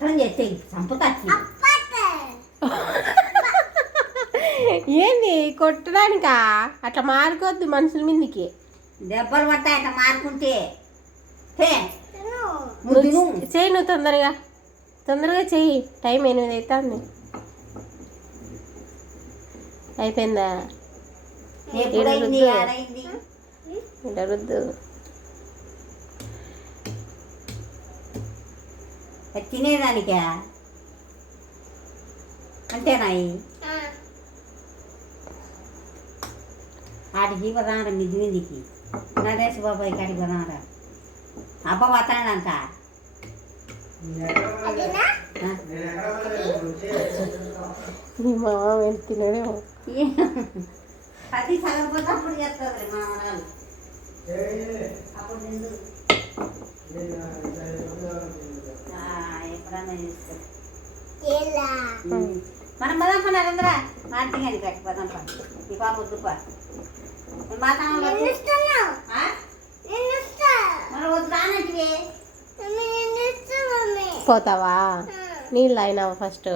అట్లా చేస్తే చంపుతా ఏంది కొట్టడానికా? అట్లా మారుకోవద్దు మనుషుల మీదకి. దెబ్బలు పడతాయి అట్లా మారుకుంటే. చెయ్యి నువ్వు తొందరగా చెయ్యి. టైం 8 అవుతుంది. అయిపోయిందా? ఇలా రుద్దు. తినేదానికా అంతేనా? ఆడికి రారా మిద్ది మీదికి నరేష్ బాబాయ్ కాడికి రారా. అబ్బా వస్తాడంట. నీ మామ వెళ్తున్నాడేమో. అది సగపోతే అప్పుడు చేస్తుంది మా వరాలు. అప్పుడు ఎప్పుడన్నా చేస్తాం. మనం పదాం నరేంద్ర మార్తిగాని కట్టి పదాం ఈ పాప వద్దుపా మరి వద్దు రానట్టువే. పోతావా? నీళ్ళు అయినావా ఫస్ట్?